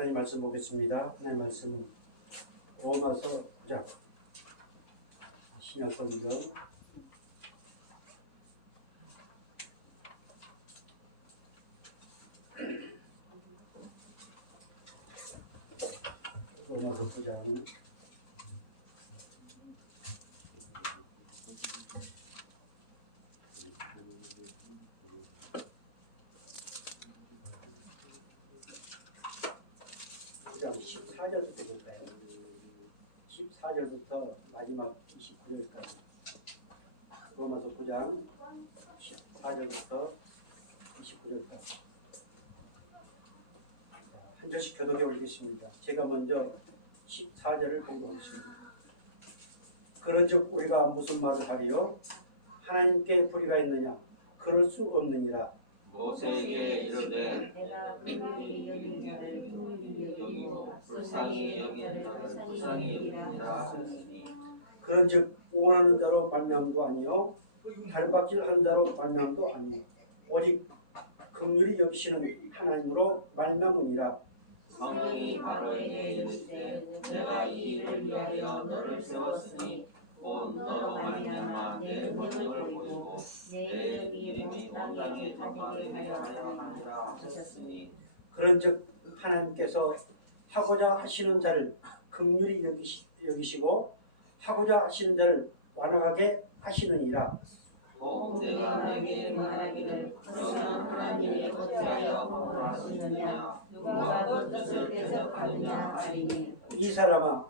하나님 말씀 보겠습니다. 하나님 말씀은 로마서 9장 신약 성경 로마서 9장 14절부터 볼까요? 14절부터 마지막 29절까지 로마서 9장 14절부터 29절까지 한 절씩 교독해 올리겠습니다. 제가 먼저 14절을 공부하겠습니다. 그런즉 우리가 무슨 말을 하리요? 하나님께 불의가 있느냐? 그럴 수 없느니라. 모세에게 이르되 내가 불의히 여긴 자를 불의히 여기고 불쌍히 여긴 자를 불쌍히 여기니라 하시니 그런즉 원하는 자로 말미암도 아니요 발박질하는 자로 말미암도 아니요 오직 긍휼히 여기시는 하나님으로 말미암으니라. 성령이 바로에게 이르시되 내가 이 일을 위하여 너를 세웠으니 곧 너로 말미암아 내 권능을 보이고 내 이름이 온 땅에 전파되게 하려 함이라 하셨으니 그런즉 하나님께서 하고자 하시는 자를 긍휼히 여기시고 하고자 하시는 자를 완악하게 하시느니라. 또 내가 내게 말하기를 너는 하나님이 어찌하여 허물하시느냐 누가 그 뜻을 대적하느냐 하리니 이 사람아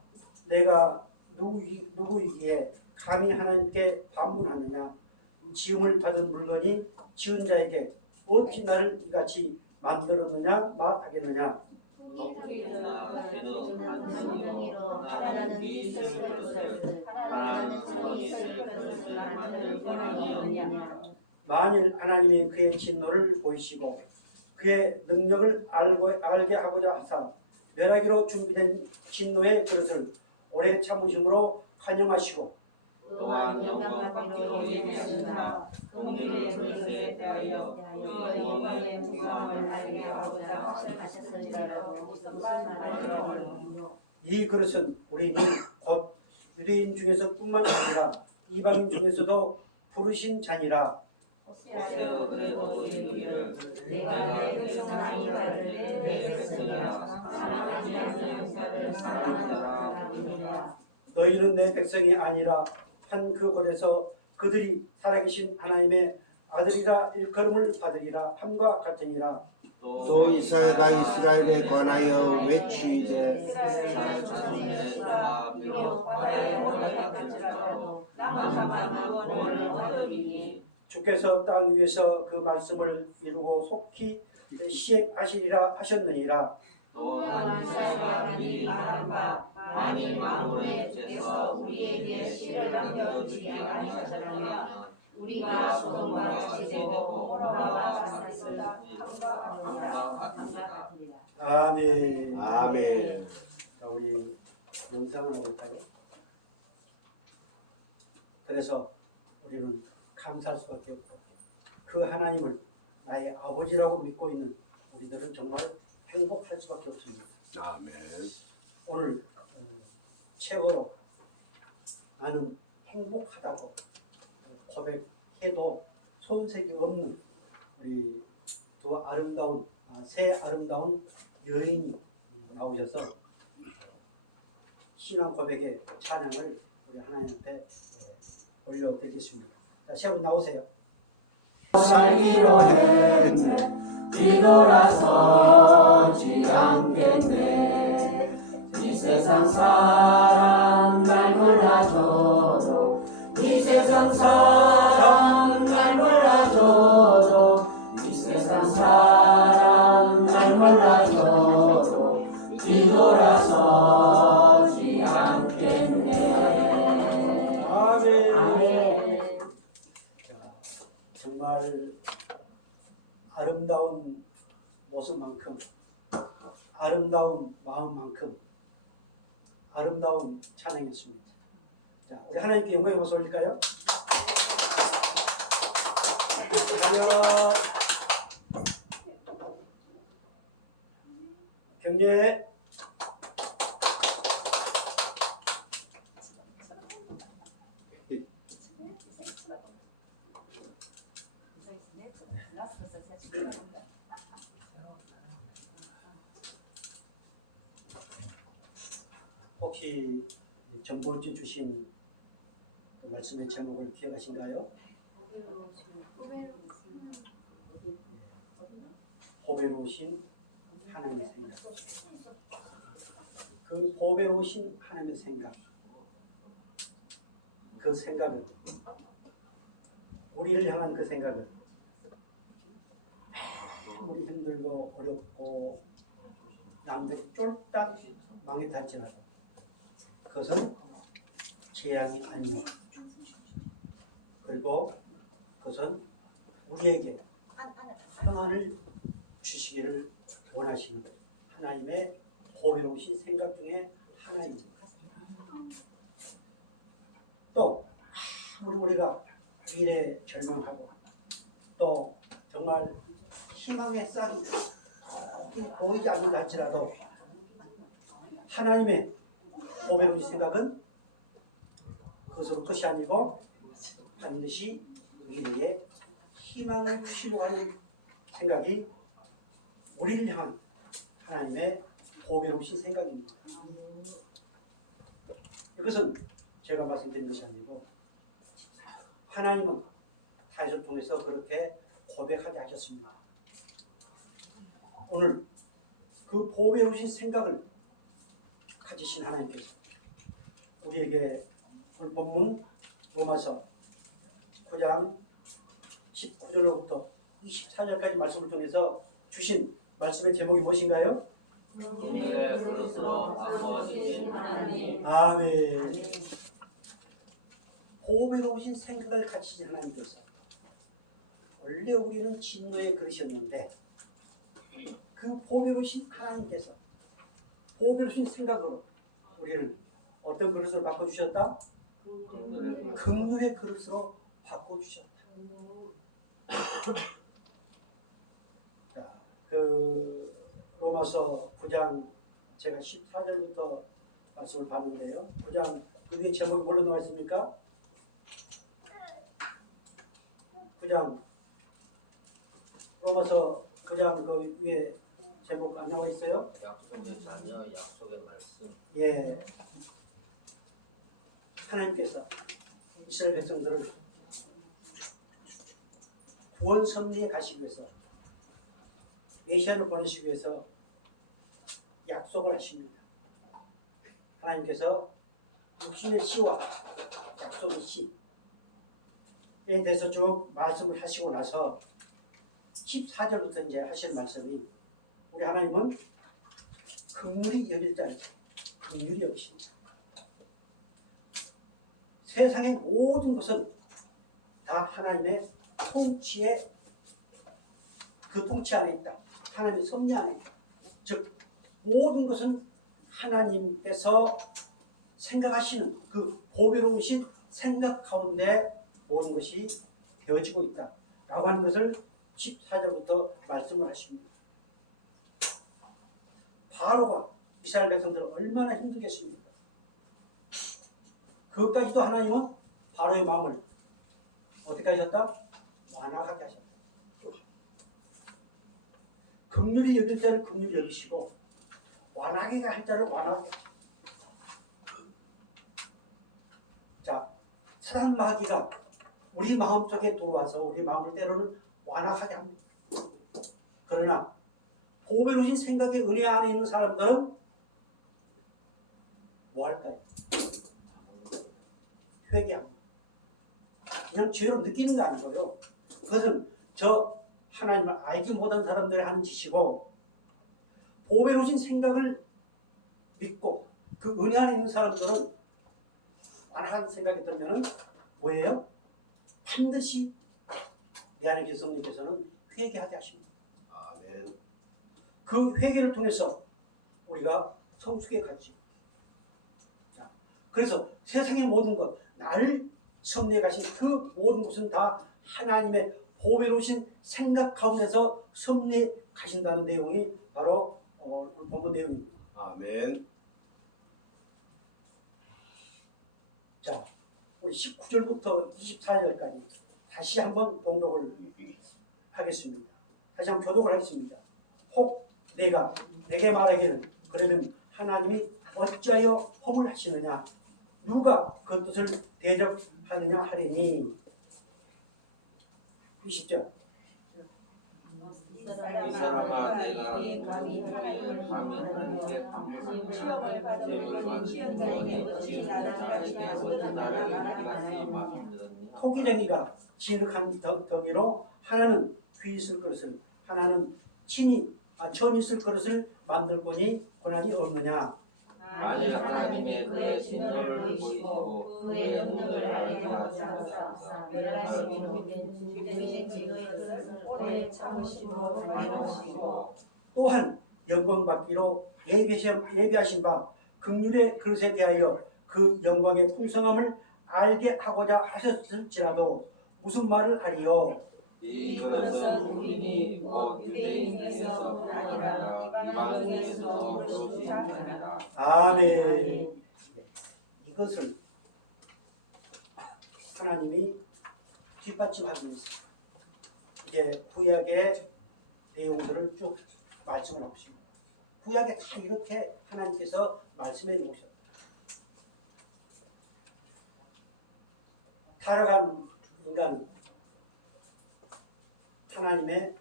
내가 누구이기에 감히 하나님께 반문하느냐. 지음을 받은 물건이 지은 자에게 어찌 나를 이같이 만들었느냐 말하겠느냐. 너희나 그는 하나님으로 하나는 네 있을 것을 하나는 성이 있을 것을 만들 권한이 없느냐. 만일 하나님이 그의 진노를 보이시고 그의 능력을 알게 하고자 하사 멸하기로 준비된 진노의 그릇을 오래 참으심으로 환영하시고 또한 영광받기로 예비하시나 공의의 그릇에 대하여 그의 영광의 무상을 알게 하고자 하셨으리라고 무슨 말을 하리요. 이 그릇은 우리는 곧 유대인 중에서 뿐만 아니라 이방인 중에서도 부르신 자니라. 호세아 그래도 이르기를 내가 내 백성아 이스라엘을 내 백성이라 사랑하지 않는 자를 사랑하라 하느니라. 너희는 내 백성이 아니라 한 그 곳에서 그들이 살아계신 하나님의 아들이라 일컬음을 받으리라 함과 같으니라. 또 이사야가 이스라엘에 관하여 외치되 주께서 땅 위에서 그 말씀을 이루고 속히 시행하시리라 하셨느니라. 또 이사야가 미리 말한 바 만일 만물의 주께서 우리에게 씨를 남겨주지 아니하셨다면 우리가 소돔과 지대고 고모라와 같았을 함과 같으리라. 아멘. 아멘. 자, 우리 영상을 볼까요? 그래서 우리는 감사할 수밖에 없고 그 하나님을 나의 아버지라고 믿고 있는 우리들은 정말 행복할 수밖에 없습니다. 아멘. 오늘 최고로 나는 행복하다고 고백해도 손색이 없는 우리 새 아름다운 여인이 나오셔서 신앙 고백의 찬양을 우리 하나님한테 올려드리겠습니다. 자, 세 분 나오세요. 살기로 했네 뒤돌아서지 않겠네. 이 세상 사람 날 몰라줘도 이 세상 사람 날 몰라줘도 이 세상 사람 날 몰라줘도 뒤돌아서지 않겠네. 아멘. 아멘. 자, 정말 아름다운 모습만큼 아름다운 마음만큼 아름다운 찬양이었습니다. 자, 우리 하나님께 영광의 모습 올릴까요? 안녕. 격려해. 혹시 전번주 주신 그 말씀의 제목을 기억하신가요? 보배로우신 하나님의 생각. 그 보배로우신 하나님의 생각, 그 생각은, 우리를 향한 그 생각은 아무리 힘들고 어렵고 남들이 쫄딱 망했다 할지라도 그것은 재앙이 아니고, 그리고 그것은 우리에게 평안을 주시기를 원하시는 하나님의 보배로우신 생각 중에 하나입니다. 또 아무리 우리가 일에 절망하고 또 정말 희망의 싹이 보이지 않는다 할지라도 하나님의 보배로우신 생각은 그것으로 끝이 아니고 반드시 우리에게 희망을 주시려고 하는 생각이 우리를 향한 하나님의 보배로우신 생각입니다. 이것은 제가 말씀드린 것이 아니고 하나님은 다윗을 통해서 그렇게 고백하게 하셨습니다. 오늘 그 보배로우신 생각을 가지신 하나님께서 우리에게 오늘 본문 로마서 9장 19절로부터 24절까지 말씀을 통해서 주신 말씀의 제목이 무엇인가요? 우리의 그릇으로 바꿔주신 하나님. 아멘. 보배로우신 생각을 가지신 하나님께서 원래 우리는 진노의 그릇이었는데 그 보배로우신 하나님께서 보배로우신 생각으로 우리를 어떤 그릇으로 바꿔주셨다? 긍휼의 그릇으로 바꿔주셨다. 자, 그 로마서 9장 제가 14절부터 말씀을 봤는데요. 9장 그 위에 제목이 뭘로 나와 있습니까? 9장 로마서 9장 그 위에 제목 안 나와 있어요? 약속의 자녀, 약속의 말씀. 예. 하나님께서 이스라엘 백성들을 구원 섭리에 가시기 위해서 메시아를 보내시기 위해서 약속을 하십니다. 하나님께서 육신의 씨와 약속의 씨에 대해서 쭉 말씀을 하시고 나서 14절부터 이제 하실 말씀이 우리 하나님은 긍휼히 여길 자를 긍휼히 여기십니다. 세상의 모든 것은 다 하나님의 통치에 그 통치 안에 있다. 하나님의 섭리 안에 있다. 즉 모든 것은 하나님께서 생각하시는 그 보배로우신 생각 가운데 모든 것이 되어지고 있다. 라고 하는 것을 14절부터 말씀을 하십니다. 바로가 이스라엘 백성들은 얼마나 힘들겠습니까? 그것까지도 하나님은 바로의 마음을 어떻게 하셨다? 완화하게 하셨다. 긍휼히 여길 자를 긍휼히 여기시고 완화하게 할 자를 완화하게 하셨다. 자, 사단 마귀가 우리 마음속에 들어와서 우리 마음을 때로는 완화하게 합니다. 그러나 보배로우신 생각의 은혜 안에 있는 사람들은 뭐 할까요? 회개합니다. 그냥 죄로 느끼는 거 아니고요. 그것은 저 하나님을 알지 못한 사람들이 하는 짓이고 보배로우신 생각을 믿고 그 은혜 안에 있는 사람들은 완화한 생각이 들면 뭐예요? 반드시 내 안에 계신 성령께서는 회개하게 하십니다. 아멘. 그 회개를 통해서 우리가 성숙해 가지. 자, 그래서 세상의 모든 것, 나를 섭리해 가신 그 모든 것은 다 하나님의 보배로우신 생각 가운데서 섭리해 가신다는 내용이 바로 오늘 본문 내용입니다. 아멘. 자, 우리 19절부터 24절까지 다시 한번 봉독을 하겠습니다. 다시 한번 교독을 하겠습니다. 혹 내가 내게 말하기를 그러면 하나님이 어찌하여 허물 하시느냐 누가 그 뜻을 대적하느냐 하리니 20절 이 사람아 내가 너희 감히 하나님께 감사하며 시험을 받으면 시험 자에게 어찌 나라에게 어떤 나라가 토기쟁이가 진흙한 덕이로 하나는 귀 있을 것을 하나는 천 있을 것을 만들 거니 고난이 없느냐. 만일 하나님의 그의 진노를 보이시고 그의 능력을 알게 하시사 멸하시고 그의 진노의 뜻을 오래 참으시고 가려우시고 또한 영광 받기로 예비하신 바 긍휼의 그릇에 대하여 그 영광의 풍성함을 알게 하고자 하셨을지라도 무슨 말을 하리요. 이 그릇은 우리니 곧 유대인 중에서뿐 아니라 이방 중에서도 그릇이 있느니라. 아멘. 이것을 하나님이 뒷받침하기 위해서 이제 구약의 내용들을 쭉 말씀을 하고 있습니다. 구약에 다 이렇게 하나님께서 말씀해 놓으셨다. 타락한 인간 하나님의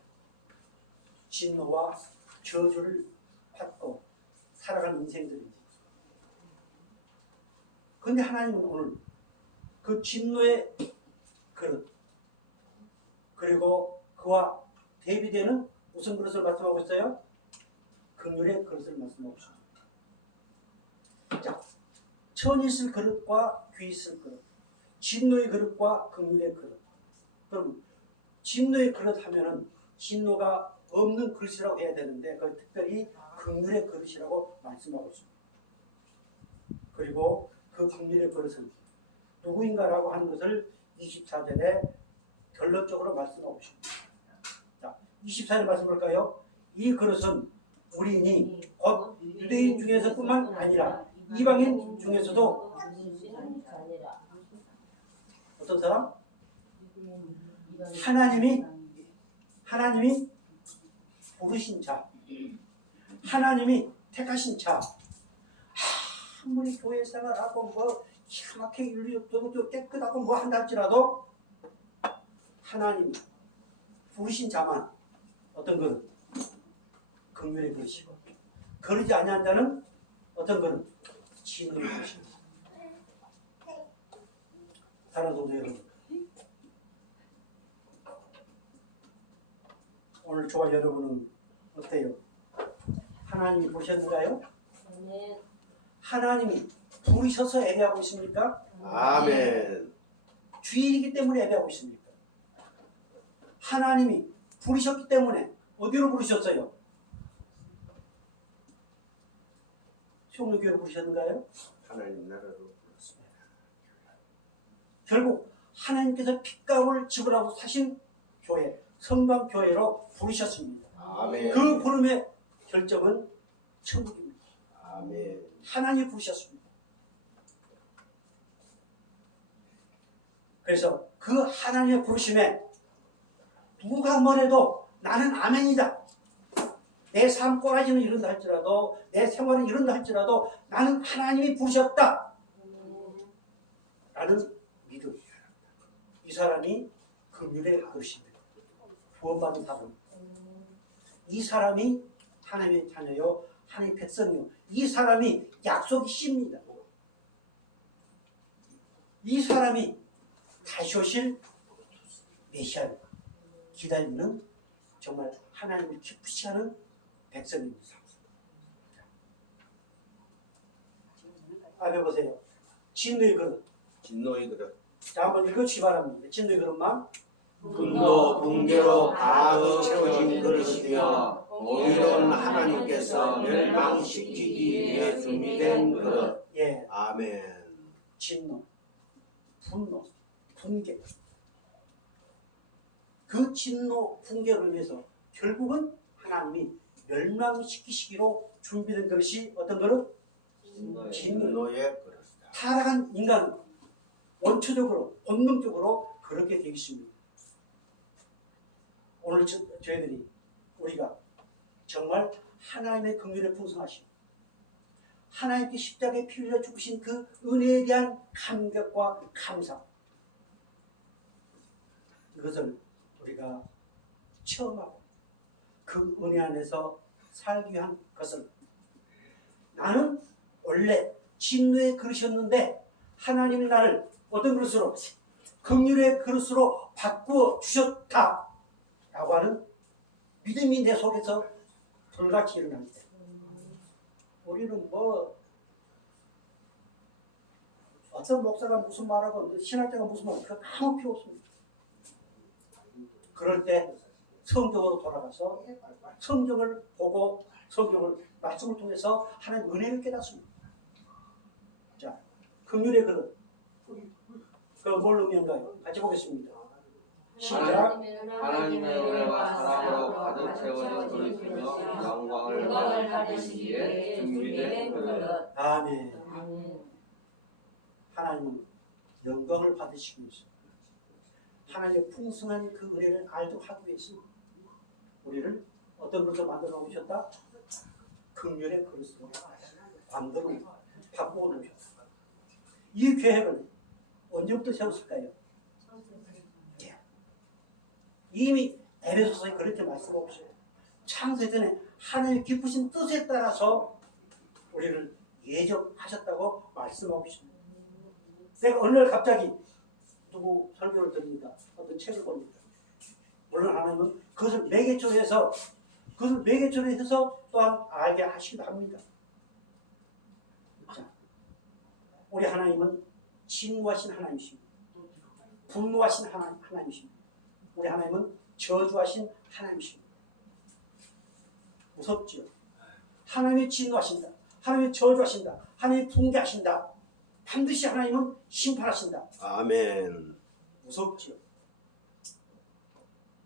진노와 저주를 받고 살아가는 인생들이지. 그런데 하나님은 오늘 그 진노의 그릇 그리고 그와 대비되는 무슨 그릇을 말씀하고 있어요? 긍휼의 그릇을 말씀하고 있습니다. 자, 천 있을 그릇과 귀 있을 그릇, 진노의 그릇과 긍휼의 그릇. 그럼 진노의 그릇 하면은 진노가 없는 그릇이라고 해야 되는데 그 특별히 긍휼의 그릇이라고 말씀하고 있습니다. 그리고 그 긍휼의 그릇은 누구인가라고 하는 것을 24절에 결론적으로 말씀하고 있습니다. 자, 24절 말씀 볼까요? 이 그릇은 우리니 곧 유대인 중에서뿐만 아니라 이방인 중에서도 어떤 사람? 하나님이 부르신 자, 하나님이 택하신 자, 아무리 교회 생활하고 뭐 기가 막히게 윤리적으로 깨끗하고 뭐 한다 할지라도 하나님 부르신 자만 어떤 그릇? 긍휼의 그릇이고 그러지 아니한 자는 어떤 그릇? 진노의 그릇입니다. 사랑하는 성도 여러분, 오늘 저와 여러분은 어때요? 하나님이 부르셨는가요? 하나님이 부르셔서 예배하고 있습니까? 아멘. 주일이기 때문에 예배하고 있습니까? 하나님이 부르셨기 때문에 어디로 부르셨어요? 성령교회로 부르셨는가요? 하나님 나라로 불렀습니다. 결국 하나님께서 핏값을 지불하고 사신 교회, 성광교회로 부르셨습니다. 아멘. 그 부름의 결정은 천국입니다. 아멘. 하나님이 부르셨습니다. 그래서 그 하나님의 부르심에 누가 뭐래도 나는 아멘이다. 내 삶 꼬라지는 이런다 할지라도 내 생활은 이런다 할지라도 나는 하나님이 부르셨다. 라는 믿음. 이 사람이 긍휼의 그릇입니다. 구원받은 사람. 이 사람이 하나님의 자녀요, 하나님의 백성이요. 이 사람이 약속이 씁니다. 이 사람이 다시 오실 메시아를 기다리는 정말 하나님을 기쁘시 하는 백성입니다. 앞에 보세요. 진노의 그릇. 진노의 그릇. 자, 한번 읽어주시 바랍니다. 진노의 그릇만. 분노, 붕괴로 가득 채워진 그릇이며 오히려 하나님께서 멸망시키기 위해 준비된 그릇. 예, 아멘. 진노, 분노, 분개. 그 진노, 분개를 위해서 결국은 하나님이 멸망시키시기로 준비된 그릇이 어떤 그릇? 진 분노의 그릇이다. 타락한 인간은 원초적으로 본능적으로 그렇게 되어 있습니다. 오늘 저희들이 우리가 정말 하나님의 긍휼에 풍성하신 하나님께 십자가에 피 흘려 죽으신 그 은혜에 대한 감격과 감사, 이것을 우리가 체험하고 그 은혜 안에서 살기 위한 것을, 나는 원래 진노의 그릇이었는데 하나님이 나를 어떤 그릇으로? 긍휼의 그릇으로 바꾸어 주셨다 라고 하는 믿음이 내 속에서 불같이 일어납니다. 우리는 뭐 어떤 목사가 무슨 말하고 신학자가 무슨 말하고 그거 아무 필요 없습니다. 그럴 때 성경으로 돌아가서 성경을 보고 성경을 말씀을 통해서 하나님 은혜를 깨닫습니다. 자, 긍휼의 그릇, 그 뭘 의미한가요? 같이 보겠습니다. 시작. 하나님의 은혜와 사랑으로 가득 채워진 그릇이며 영광을 받으시기에 준비된 그릇. 아멘. 하나님은 영광을 받으시기 위해서, 하나님의 풍성한 그 은혜를 알도록 하기 위해서 우리를 어떤 그릇으로 만들어 놓으셨다? 긍휼의 그릇으로 만들어 바꾸어 놓으셨다. 이 계획을 언제부터 세웠을까요? 이미 에베소서에 그렇게 말씀하고 있어요. 창세전에 하나님의 깊으신 뜻에 따라서 우리를 예정하셨다고 말씀하고 있습니다. 내가 어느 날 갑자기 누구 설교를 들으니까 어떤 책을 보니까, 물론 하나님은 그것을 매개체로 해서 또한 알게 하시기도 합니다. 자, 우리 하나님은 진노하신 하나님이십니다. 분노하신 하나님이십니다. 우리 하나님은 저주하신 하나님이십니다. 무섭지요? 하나님이 진노하신다. 하나님이 저주하신다. 하나님이 붕괴하신다. 반드시 하나님은 심판하신다. 아멘. 무섭지요?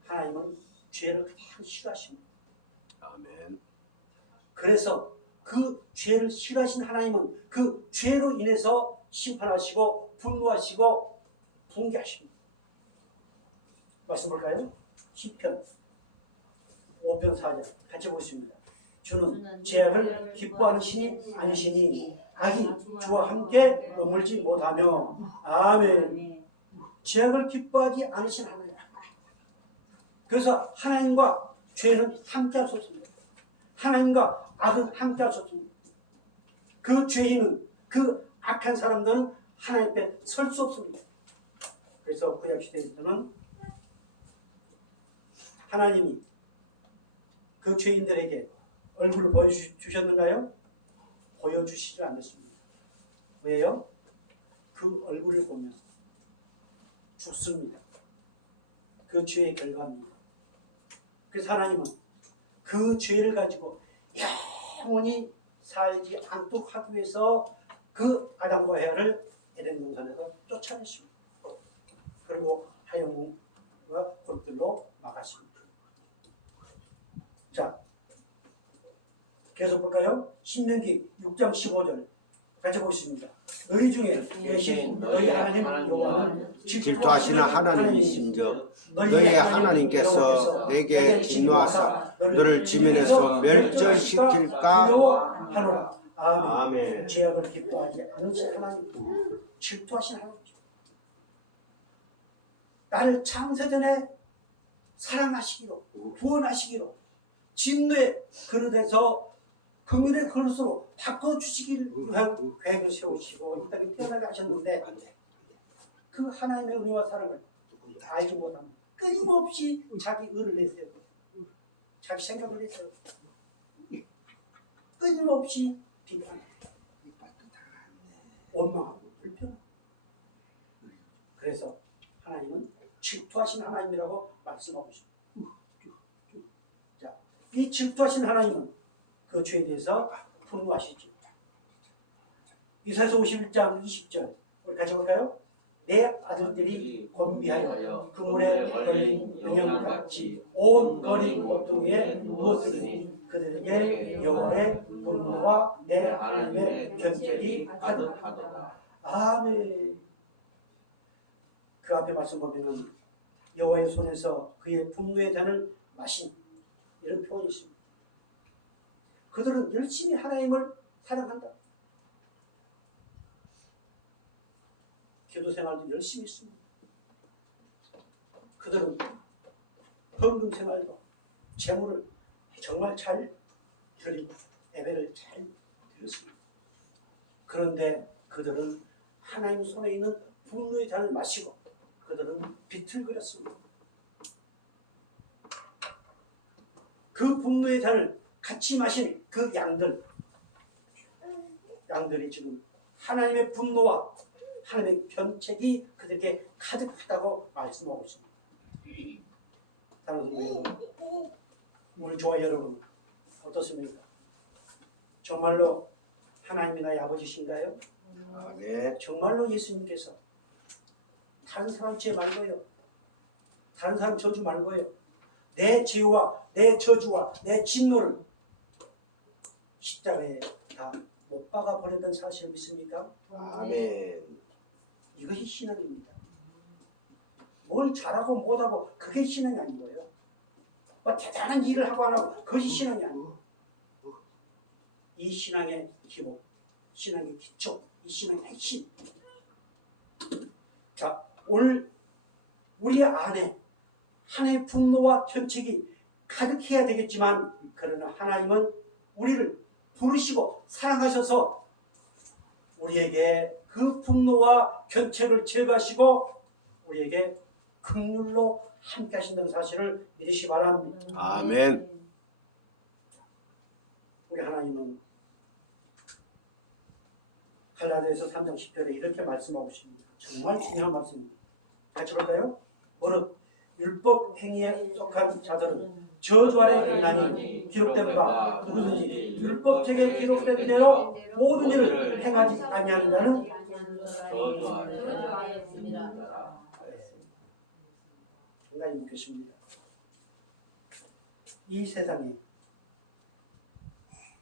하나님은 죄를 가장 싫어하십니다. 아멘. 그래서 그 죄를 싫어하신 하나님은 그 죄로 인해서 심판하시고 분노하시고 붕괴하십니다. 말씀 볼까요? 시편 5편 4절 같이 보겠습니다. 주는 죄악을 기뻐하는 신이 아니시니 악이 주와 함께 머물지 못하며. 아멘. 죄악을 기뻐하지 않으신 하나님. 그래서 하나님과 죄는 함께할 수 없습니다. 하나님과 악은 함께할 수 없습니다. 그 죄인은, 그 악한 사람들은 하나님 앞에 설 수 없습니다. 그래서 구약시대에서는 하나님이 그 죄인들에게 얼굴을 보여주셨는가요? 보여주시지 않았습니다. 왜요? 그 얼굴을 보면 죽습니다. 그 죄의 결과입니다. 그래서 하나님은 그 죄를 가지고 영원히 살지 않도록 하기 위해서 그 아담과 에바를 에덴 동산에서 쫓아냈습니다. 그리고 하염과 곤들로 막았습니다. 자, 계속 볼까요? 신명기 6장 15절 같이 보겠습니다. 너희 중에 계신 너희 하나님 여호와는 질투하시는 하나님이신즉 너희의 하나님께서 내게 진노하사 너를 지면에서 멸절시킬까 하노라. 아멘. 아멘. 죄악을 기뻐하지 않으신 하나님, 질투하신 하나님, 나를 창세전에 사랑하시기로, 구원하시기로, 진노의 그릇에서 긍휼의 그릇으로 바꿔주시기를 위한 계획을 세우시고 이 땅에 태어나게 하셨는데, 그 하나님의 은혜와 사랑을 알지 못하면 끊임없이 자기 의를 내세우고 자기 생각을 내세우고 끊임없이 비판하고 원망하고 불평하고. 그래서 하나님은 질투하신 하나님이라고 말씀하고 있습니다. 자, 이 질투하신 하나님은 그 죄에 대해서 분노하시죠. 이사야서 51장 20절 우리 같이 볼까요? 내 아들들이 곤비하여 그물에 걸린 영양같이 온 거리 모퉁이에 누웠으니 그들에게 여호와의 너와 내 하나님의 견책이 가득하도다. 아멘. 그 앞에 말씀 보면은 여호와의 손에서 그의 분노의 잔을 마신 이런 표현이 있습니다. 그들은 열심히 하나님을 사랑한다. 기도 생활도 열심히 했습니다. 그들은 헌금 생활도 재물을 정말 잘 드리고 예배를 잘 드렸습니다. 그런데 그들은 하나님 손에 있는 분노의 잔을 마시고 그들은 비틀거렸습니다. 그 분노의 잔을 같이 마신 그 양들이 지금 하나님의 분노와 하나님의 견책이 그들에게 가득하다고 말씀하고 있습니다. 사랑하는 여러분, 우리 교회 여러분 어떻습니까? 정말로 하나님이 나의 아버지신가요? 아멘. 정말로 예수님께서 다른 사람 죄 말고요, 다른 사람 저주 말고요, 내 죄와 내 저주와 내 진노를 십자가에 다 못 박아 버렸다는 사실을 믿습니까? 아멘. 이것이 신앙입니다. 뭘 잘하고 못하고 그게 신앙이 아닌 거예요. 뭐 대단한 일을 하고 안 하고 그것이 신앙이 아니에요. 이 신앙의 기본, 신앙의 기초, 이 신앙의 핵심. 자, 오늘 우리 안에 하나님의 분노와 견책이 가득해야 되겠지만, 그러나 하나님은 우리를 부르시고 사랑하셔서 우리에게 그 분노와 견책을 제거하시고 우리에게 긍휼로 함께 하신다는 사실을 믿으시 바랍니다. 아멘. 우리 하나님은 갈라디아서 3장 10절에 이렇게 말씀하고 있습니다. 정말 중요한 말씀입니다. 같이 볼까요? 무릇 율법 행위에 속한 자들은 저주 아래 있나니 기록된 바 누구든지 율법책에 기록된 대로 모든 일을 행하지 아니하는 자는 저주 아래 있습니다. 하나님 묻겠습니다. 이 세상에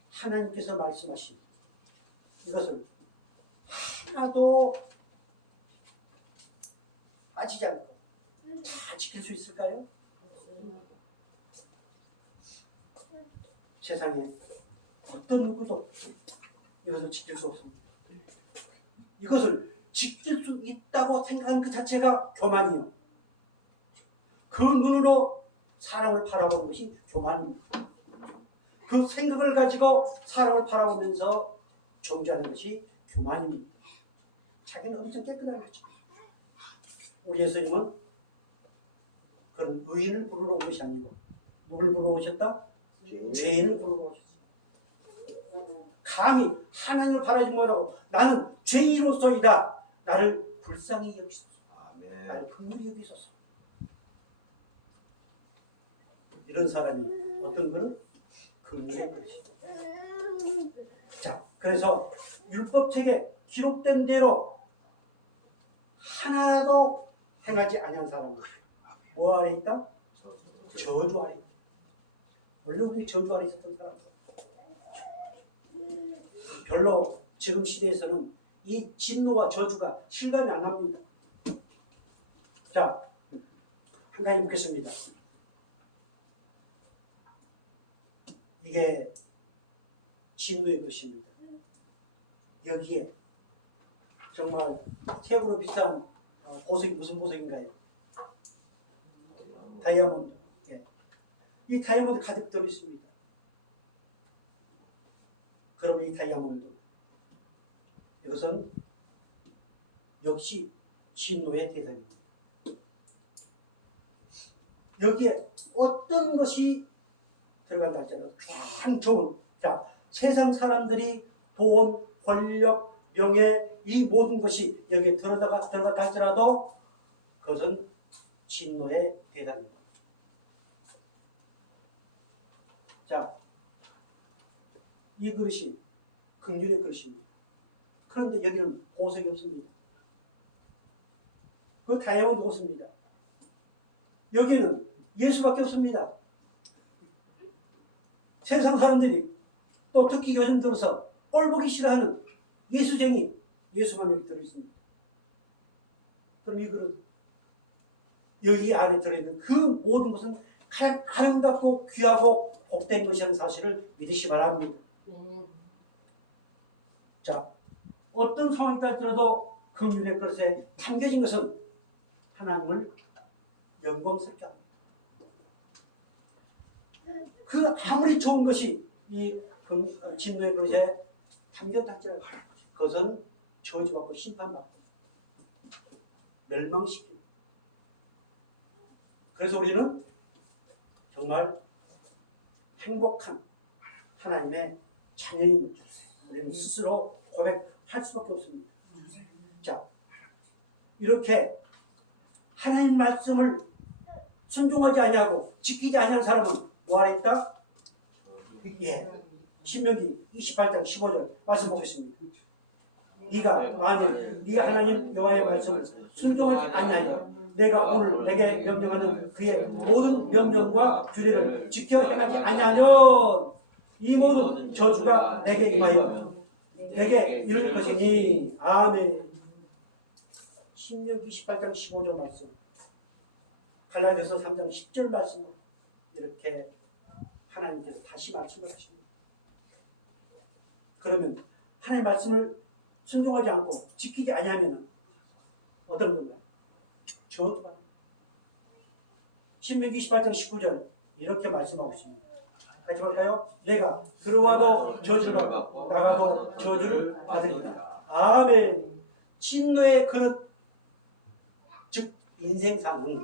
하나님께서 말씀하신 이것을 하나도 빠지지 않고 다 지킬 수 있을까요? 세상에 어떤 누구도 이것을 지킬 수 없습니다. 이것을 지킬 수 있다고 생각하는 그 자체가 교만이요. 그 눈으로 사람을 바라보는 것이 교만입니다. 그 생각을 가지고 사람을 바라보면서 정죄하는 것이 교만입니다. 자기는 엄청 깨끗한 거죠. 우리 예수님은 그런 의인을 부르러 온 것이 아니고 누굴 부르러 오셨다? 죄인을 부르러 오셨어요. 감히 하나님을 바라지 못하고 나는 죄인으로서이다. 나를 불쌍히 여기소서. 아멘. 나를 긍휼히 여기소서. 이런 사람이 어떤 거는 긍휼의 것이죠. 자, 그래서 율법책에 기록된 대로 하나도 행하지 아니한 사람은 뭐 아래 있다? 저주 아래 있다. 원래 우리 저주 아래 있었던 사람. 별로 지금 시대에서는 이 진노와 저주가 실감이 안 납니다. 자, 한 가지 묻겠습니다. 이게 진노의 것입니다. 여기에 정말 태양으로 비싼 보석이 무슨 보석인가요? 다이아몬드. 예. 이 다이아몬드 가득 들어 있습니다. 그러면 이 다이아몬드 이것은 역시 진노의 대상입니다. 여기에 어떤 것이 들어간다 할지라도 참 좋은, 자, 세상 사람들이 돈, 권력, 명예 이 모든 것이 여기에 들어갔다 할지라도 그것은 진노의 대상입니다. 자, 이 그릇이 긍휼의 그릇입니다. 그런데 여기는 보석이 없습니다. 그 다이아몬드 없습니다. 여기는 예수밖에 없습니다. 세상 사람들이 또 특히 요즘 들어서 꼴보기 싫어하는 예수쟁이, 예수만 여기 들어있습니다. 그럼 이 그릇, 여기 안에 들어있는 그 모든 것은 가장 아름답고 귀하고 복된 것이라는 사실을 믿으시 바랍니다. 자, 어떤 상황이 따르더라도 긍휼의 그릇에 담겨진 것은 하나님을 영광스럽게 합니다. 그 아무리 좋은 것이 이 진노의 그릇에 담겼다 할지라도 그것은 저주받고 심판받고 멸망시킵니다. 그래서 우리는 정말 행복한 하나님의 자녀인 줄 우리는 스스로 고백할 수밖에 없습니다. 자, 이렇게 하나님 말씀을 순종하지 아니하고 지키지 아니한 사람은 뭐 안에 있다? 예, 신명기 28장 15절 말씀 보겠습니다. 네가 만일 네가 하나님 여호와의 말씀을 순종하지 아니하여 내가 오늘 내게 명령하는 그의 모든 명령과 규례를 지켜 행하지 아니하면 이 모든 저주가 내게 임하여 내게 이를 것이니. 아멘. 신명기 28장 15절 말씀, 갈라디아서 3장 10절 말씀, 이렇게 하나님께서 다시 말씀을 하십니다. 그러면 하나님의 말씀을 순종하지 않고 지키지 아니하면 어떤 건가? 저주가. 신명기 28장 19절 이렇게 말씀하고 있습니다. 같이 볼까요? 내가 들어와도 저주를 받고 나가도 저주를 받으리라. 아멘. 진노의 그릇, 즉 인생사는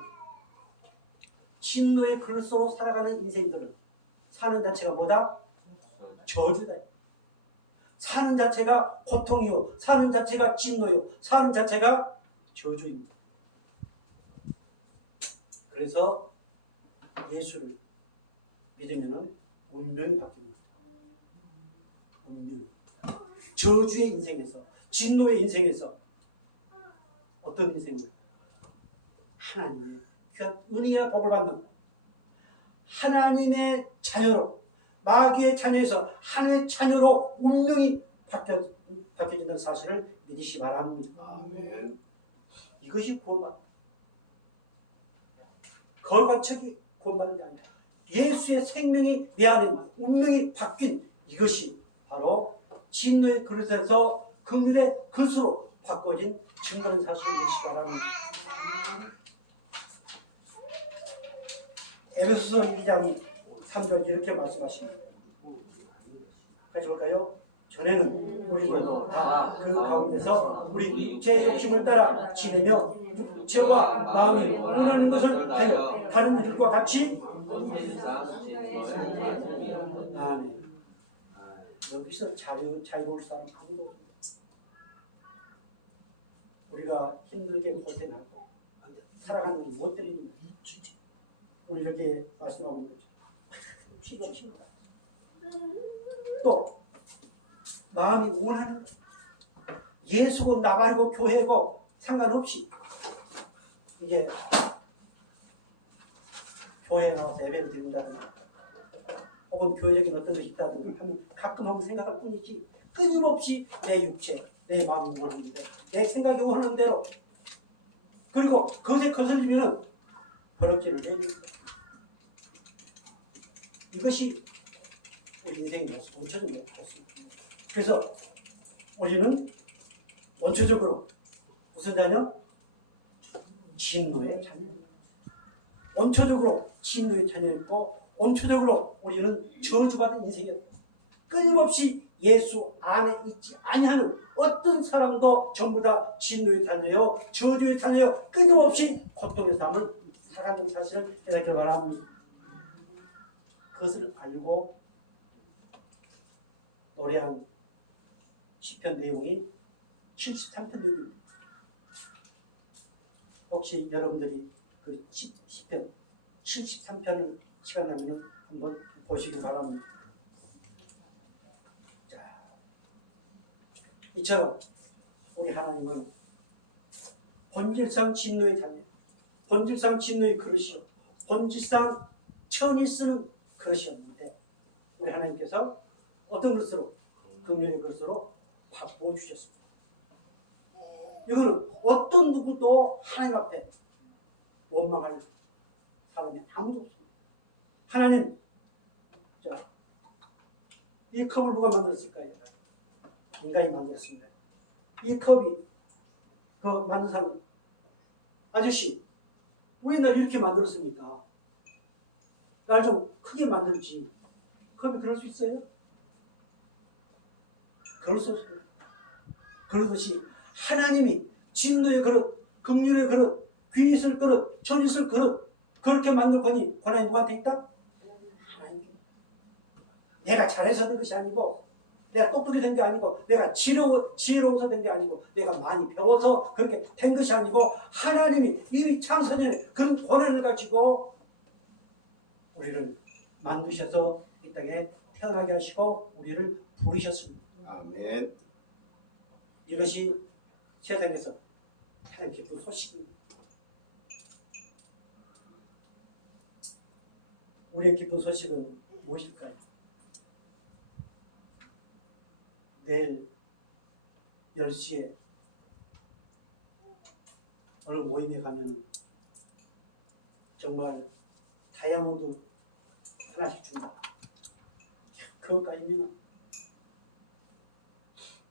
진노의 그릇으로 살아가는 인생들은 사는 자체가 뭐다? 저주다. 사는 자체가 고통이요, 사는 자체가 진노요, 사는 자체가 저주입니다. 그래서 예수를 믿으면 운명이 바뀝니다. 운명. 저주의 인생에서, 진노의 인생에서 어떤 인생입니까? 하나님의 귀한 은혜와 복을 받는 하나님의 자녀로, 마귀의 자녀에서 하나님의 자녀로 운명이 바뀌어진다는 사실을 믿으시 바랍니다. 아멘. 이것이 구원받는, 거울과 척이 구원받는 게 아니라 예수의 생명이 내 안에 운명이 바뀐 이것이 바로 진노의 그릇에서 긍휼의 그릇으로 바꿔진 증거는 사실을 믿으시 바랍니다. 에베소서 2장 3절 이렇게 말씀하십니다. 같이 볼까요? 전에는 우리도 다 그 가운데서 우리 육체의 욕심을 따라 지내며 육체와 마음이 원하는 것을 하여 다른 일과 같이. 아멘. 여기서 자유로울 사람 아무도 없습니다. 우리가 힘들게 고생하고 살아가는 것이 못 되는 오늘 이렇게 말씀하고 있는 거죠. 또 마음이 원하는 것, 예수고 나발이고 교회고 상관없이 이제 교회에 나와서 예배를 드린다든가 혹은 교회적인 어떤 것이 있다든가 하면 가끔 한번 생각할 뿐이지 끊임없이 내 육체, 내 마음이 원하는 대로, 내 생각이 원하는 대로, 그리고 그것에 거슬리면 버럭지를 내줍니다. 이것이 우리 인생의 원초적인 것입니다. 그래서 우리는 원초적으로 무슨 자녀? 진노의 자녀. 원초적으로 진노의 자녀였고 원초적으로 우리는 저주받은 인생이었다. 끊임없이 예수 안에 있지 아니하는 어떤 사람도 전부 다 진노의 자녀요, 저주의 자녀요, 끊임없이 고통의 삶을 살아가는 사실을 깨닫기 바랍니다. 그것을 알고 노래한 시편 내용이 73편 내용입니다. 혹시 여러분들이 그 시편 73편을 시간 나면 한번 보시기 바랍니다. 자, 이처럼 우리 하나님은 본질상 진노의 자녀, 본질상 진노의 그릇이요, 본질상 천이 쓰는 그릇이었는데 우리 하나님께서 어떤 것으로? 긍휼의 것으로 바꾸어 주셨습니다. 이거는 어떤 누구도 하나님 앞에 원망할 사람이 아무도 없습니다. 하나님, 자, 이 컵을 누가 만들었을까요? 인간이 만들었습니다. 이 컵이 그 만든 사람, 아저씨, 왜 날 이렇게 만들었습니까? 날 좀 크게 만들지. 컵이 그럴 수 있어요? 그럴 수 없습니다. 그러듯이 하나님이 진노의 그릇, 긍휼의 그릇, 귀 있을 그릇, 전 있을 그릇 그렇게 만들 거니 권한이 누구한테 있다? 하나님께. 내가 잘해서 된 것이 아니고 내가 똑똑히 된 게 아니고 내가 지혜로워서 된 게 아니고 내가 많이 배워서 그렇게 된 것이 아니고 하나님이 이미 창세전에 그런 권한을 가지고 우리를 만드셔서 이 땅에 태어나게 하시고 우리를 부르셨습니다. 아멘. 이것이 세상에서 가장 기쁜 소식입니다. 우리의 기쁜 소식은 무엇일까요? 내일 10시에 어느 모임에 가면 정말 다이아몬드 하나씩 준다. 그것까지면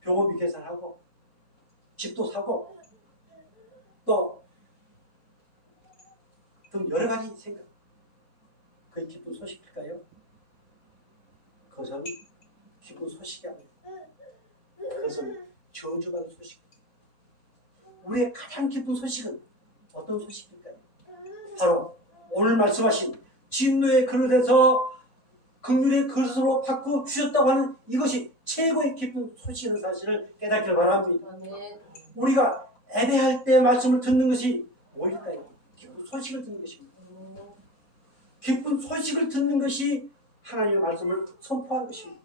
병원비 계산하고 집도 사고 또 등 여러 가지 생각. 그게 기쁜 소식일까요? 그것은 기쁜 소식이 아니에요. 그것은 저주받은 소식. 우리의 가장 기쁜 소식은 어떤 소식일까요? 바로 오늘 말씀하신 진노의 그릇에서 긍휼의 그릇으로 바꾸어 주셨다고 하는 이것이 최고의 기쁜 소식이라는 사실을 깨닫기를 바랍니다. 우리가 예배할 때 말씀을 듣는 것이 뭘까요? 기쁜 소식을 듣는 것입니다. 기쁜 소식을 듣는 것이 하나님의 말씀을 선포하는 것입니다.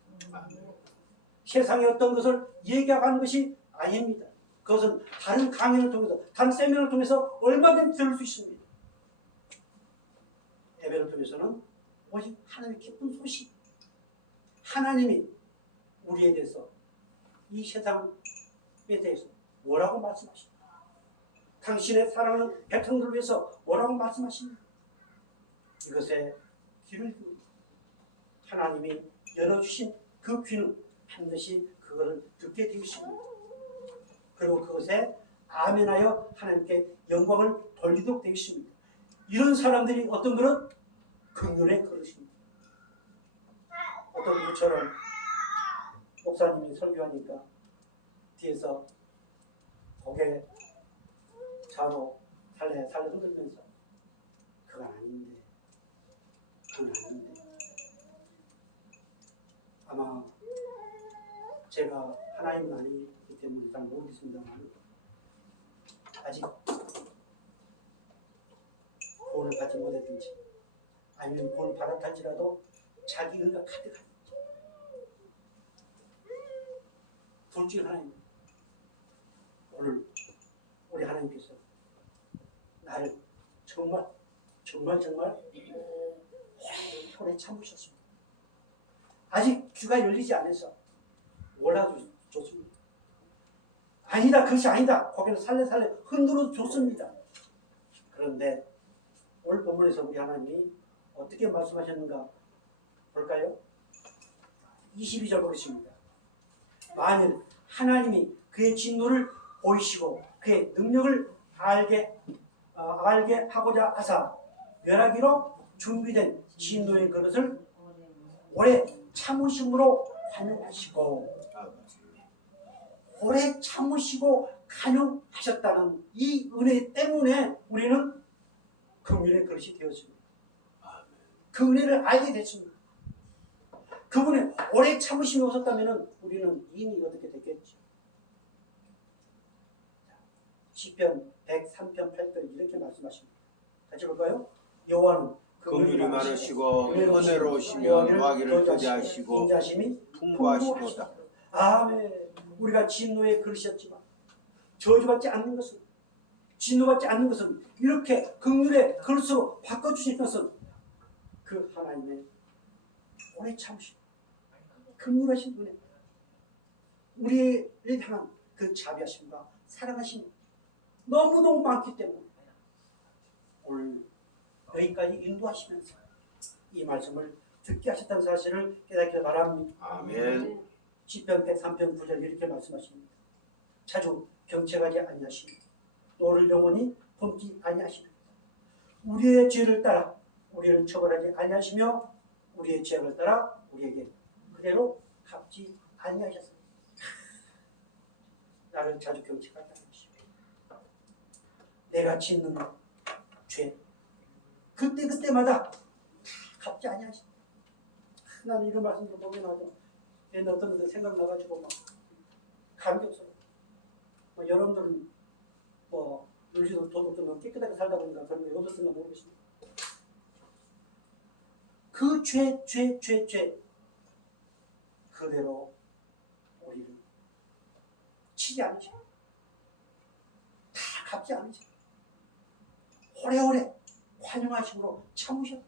세상의 어떤 것을 얘기하는 것이 아닙니다. 그것은 다른 강연을 통해서, 다른 세미나를 통해서 얼마든지 들을 수 있습니다. 예배를 통해서는 오직 하나님의 기쁜 소식, 하나님이 우리에 대해서, 이 세상에 대해서 뭐라고 말씀하십니까? 당신의 사랑하는 백성들을 위해서 뭐라고 말씀하십니까? 이것에 귀를 기울이고 하나님이 열어주신 그 귀는 반드시 그것을 듣게 되십니다. 그리고 그것에 아멘하여 하나님께 영광을 돌리도록 되십니다. 이런 사람들이 어떤 그릇? 긍휼의 그릇입니다. 어떤 분처럼 목사님이 설교하니까 뒤에서 고개 좌로 살래 흔들면서 그건 아닌데 아마 제가 하나님은 아니기 때문에 잘 모르겠습니다만 아직 본을 받지 못했든지 아니면 본을 받았할지라도 자기 의가 가득한지 둘 중에 하나입니다. 오늘 우리 하나님께서 나를 정말 오래 참으셨습니다. 아직 귀가 열리지 않아서 몰라도 좋습니다. 아니다, 그것이 아니다. 고개를 살레살레 흔들어 줬습니다. 그런데 오늘 본문에서 우리 하나님이 어떻게 말씀하셨는가 볼까요? 22절 보겠습니다. 만일 하나님이 그의 진노를 보이시고 그의 능력을 알게 하고자 하사 멸하기로 준비된 진노의 그릇을 오래 참으심으로 관용하시고 오래 참으시고 관용하셨다는 이 은혜 때문에 우리는 긍휼의 그릇이 되었습니다. 그 은혜를 알게 됐습니다. 그분의 오래 참으심이 없었다면 우리는 이미 어떻게 됐겠죠. 시편 103편 8절 이렇게 말씀하십니다. 같이 볼까요? 여호와는 긍휼이 많으시고 은혜로우시며 노하기를 더디하시고 인자심이 풍부하시도다. 아멘. 우리가 진노의 그릇이었지만 저주받지 않는 것은, 진노받지 않는 것은 이렇게 긍휼의 그릇으로 바꿔주신 것은 그 하나님의 오래 참으심, 긍휼하신 분의 우리를 향한 그 자비하심과 사랑하심이 너무너무 많기 때문에 오늘 여기까지 인도하시면서 이 말씀을 듣게 하셨다는 사실을 깨닫기를 바랍니다. 아멘. 시편 103편 9절 이렇게 말씀하십니다. 자주 경책하지 아니하시며 너를 영원히 품지 아니하시며 우리의 죄를 따라 우리를 처벌하지 아니하시며 우리의 죄를 따라 우리에게 그대로 갚지 아니하셨습니다. 나를 자주 경책하지 아니하시며 내가 짓는 죄 그때마다 갚지 아니하십니다. 나는 이런 말씀도 보면 아주 옛날 어떤 것들 생각나가지고 막 감격스러워. 여러분들은 요즘도 돈 없으면 깨끗하게 살다 보니까 그런 게 어떻든가 모르겠습니다. 그 죄 그대로 우리를 치지 않으시고 다 갚지 않으시고 오래오래 환영하심으로 참으셨다.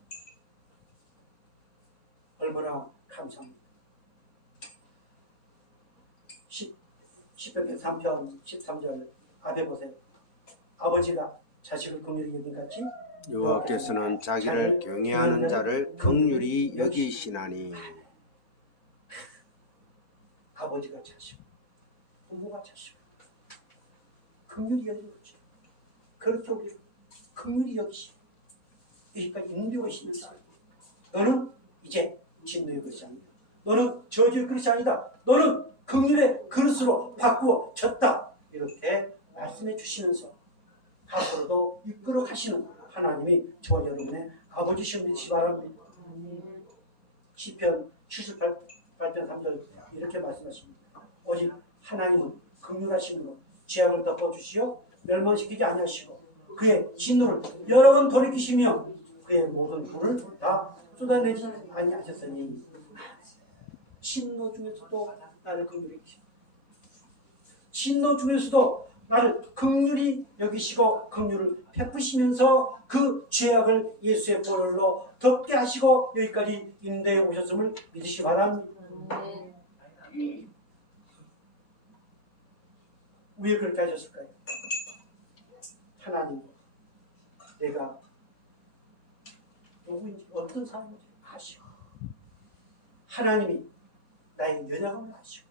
얼마나 감사합니다. 시편 3편 13절 앞에 보세요. 아버지가 자식을 긍휼히 여긴 같이 여호와께서는 자기를 경외하는 자를 긍휼히 여기시나니. 아버지가 자식, 부모가 자식 긍휼히 여기는 거죠. 그렇게 우리를 긍휼히 여기시고 여기까지 인도하시면서 너는 이제 진노의 그릇이 아니다. 너는 저주의 그릇이 아니다. 너는 긍휼의 그릇으로 바꾸어졌다. 이렇게 말씀해 주시면서 앞으로도 이끌어 가시는 하나님이 저와 여러분의 아버지시여 믿으시기 바랍니다. 시편 78편 3절 이렇게 말씀하십니다. 오직 하나님은 긍휼하심으로 죄악을 덮어주시어 멸망시키지 아니하시고 그의 진노를 여러 번 돌이키시며 그의 모든 불을 다 쏟아내지 아니하셨으니 진노 중에서도 나를 긍휼히 여기시고 진노 중에서도 나를 긍휼히 여기시고 긍휼을 베푸시면서 그 죄악을 예수의 보혈로 덮게 하시고 여기까지 인도해 오셨음을 믿으시기 바랍니다. 왜 그렇게 하셨을까요? 하나님 내가 누구인지 어떤 사람인지 아시고 하나님이 나의 연약함을 아시고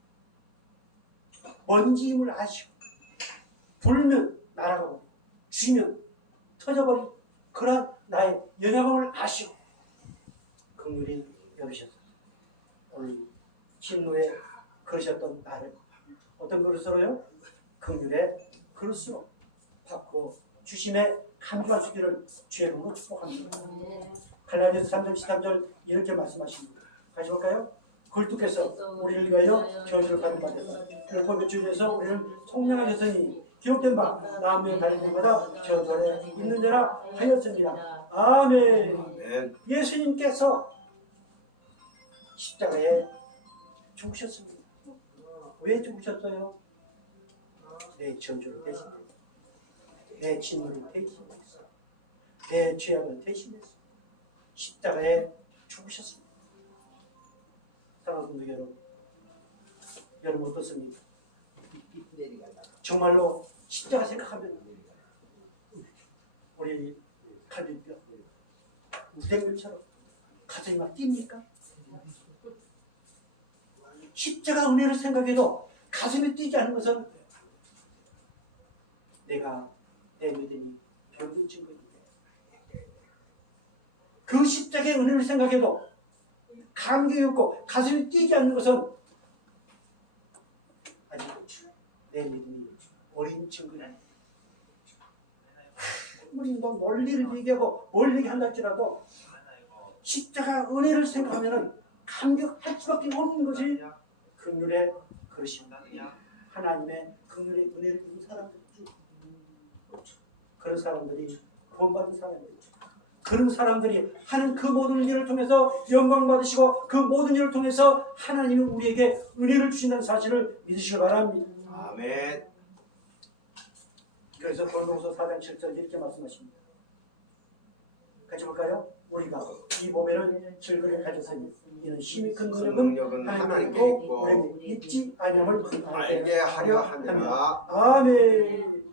먼지임을 아시고 불면 날아가고 쥐면 터져버린 그런 나의 연약함을 아시고 긍휼히 여기셔서 오늘 진노에 그러셨던 나를 어떤 그릇으로요? 긍휼의 그릇으로 바꾸어 주심에 감사할 수 있기를 죄로 축복합니다. 갈라디아서 3장 13절 이렇게 말씀하십니다. 같이 볼까요? 그리스도께서 우리를 위하여 저주를 받은 바 되사 율법의 주에서 우리를 속량하셨으니 기록된 바 나무에 달린 자마다 저절에 있는 자라 하였습니다. 아멘. 아멘. 예수님께서 십자가에 죽으셨습니다. 왜 죽으셨어요? 내 저주를 대신해서 내 진노를 대신해서 내 죄악을 대신해서 십자가에 죽으셨습니다. 사랑하는 성도 여러분 어떻습니까? 정말로 십자가 생각하면 우리 갈비뼈 우생물처럼 가슴이 막 뜁니까? 십자가 은혜를 생각해도 가슴이 뛰지 않는 것은 내가 내 믿음이 병든 증거입니다. 그 십자가의 은혜를 생각해도 감격이 없고 가슴이 뛰지 않는 것은 아직 내 믿음이 어린 증거입니다. 우리 뭐 논리를 얘기하고 뭘 얘기한다 할지라도 십자가 은혜를 생각하면 감격할 수밖에 없는 것이 긍휼의 그릇입니다. 하나님의 긍휼의 은혜를 입은 사람들이죠. 그런 사람들이 구원받은 사람들이죠. 그런 사람들이 하는 그 모든 일을 통해서 영광 받으시고 그 모든 일을 통해서 하나님이 우리에게 은혜를 주신다는 사실을 믿으시기 바랍니다. 아멘. 그래서 고린도후서 4장 7절 이렇게 말씀하십니다. 같이 볼까요? 우리가 이 보배를 즐거이 가졌으니 이는 힘이 큰 그 능력은 능력은 하나님께 하나님께 있고 우리에게 있지 아니함을 알게 하려 함이라. 아멘.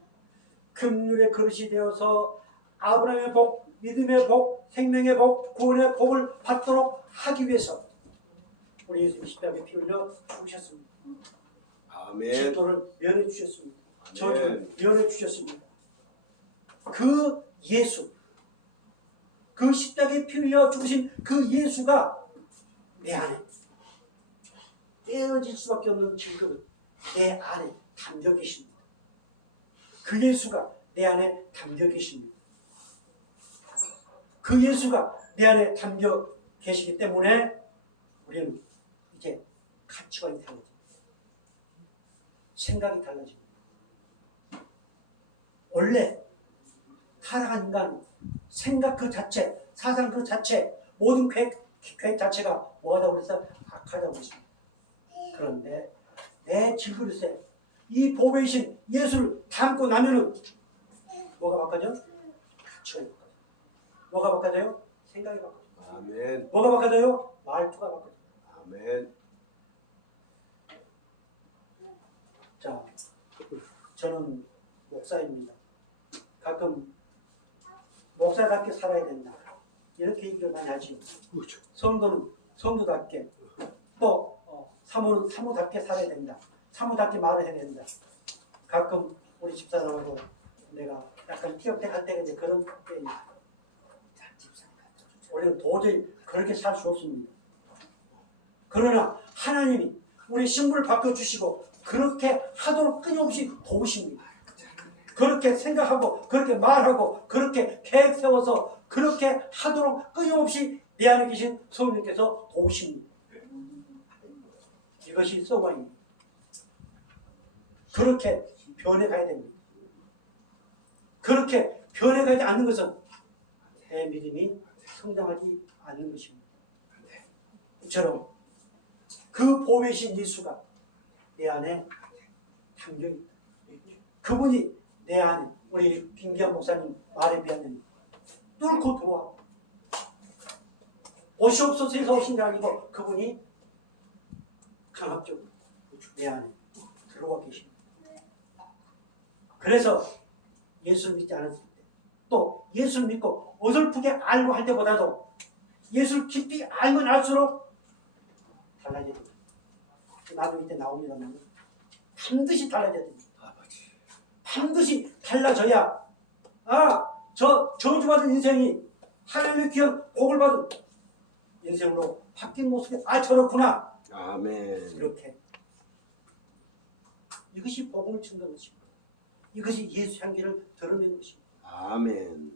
긍휼의 그릇이 되어서 아브라함의 복, 믿음의 복, 생명의 복, 구원의 복을 받도록 하기 위해서 우리 예수님 십자가에 피 흘려 죽으셨습니다. 아멘. 질도를 면해 주셨습니다. 아멘. 저주를 면해 주셨습니다. 그 예수, 그 십자가에 피 흘려 죽으신 그 예수가 내 안에 떼어질 수밖에 없는 질급은 내 안에 담겨 계십니다. 그 예수가 내 안에 담겨 계십니다. 그 예수가 내 안에 담겨 계시기 때문에 우리는 이제 가치관이 달라집니다. 생각이 달라집니다. 원래 타락한 인간은 생각 그 자체, 사상 그 자체, 모든 계획 자체가 뭐하다고 그래서 악하다고 했습니다. 그런데 내 질그릇에 이 보배이신 예수를 담고 나면은 뭐가 바꿔져? 가치관이 바꿔져. 뭐가 바꿔져요? 생각이 바꿔져. 아멘. 뭐가 바꿔져요? 말투가 바꿔져. 아멘. 자, 저는 목사입니다. 가끔 목사답게 살아야 된다. 이렇게 얘기를 많이 하지. 성도는 성도답게, 또 사모는 사모답게 살아야 된다. 사모답게 말을 해야 된다. 가끔 우리 집사람하고 내가 약간 티격태할 때가 이제 그런 때입니다. 우리는 도저히 그렇게 살 수 없습니다. 그러나 하나님이 우리 신분을 바꿔주시고 그렇게 하도록 끊임없이 도우십니다. 그렇게 생각하고 그렇게 말하고 그렇게 계획 세워서 그렇게 하도록 끊임없이 내 안에 계신 성령님께서 도우십니다. 이것이 소망입니다. 그렇게 변해가야 됩니다. 그렇게 변해가지 않는 것은 내 믿음이 성장하지 않는 것입니다. 이처럼 그 보배신 예수가 내 안에 담겨 있다. 그분이 내 안에 우리 김기환 목사님 말에 비하면 뚫고 들어와. 옷이 없어서 해서 오신 게 아니고 그분이 강압적으로 내 안에 들어와 계십니다. 그래서 예수를 믿지 않았을 때, 또 예수를 믿고 어설프게 알고 할 때보다도 예수를 깊이 알면 알수록 달라져야 됩니다. 나도 이때 나옵니다만 반드시 달라져야 됩니다. 반드시 달라져야 저 저주받은 인생이 하나님의 귀한 복을 받은 인생으로 바뀐 모습이 저렇구나. 아멘. 이렇게 이것이 복음을 증거하는 것입니다. 이것이 예수 향기를 드러내는 것입니다. 아멘.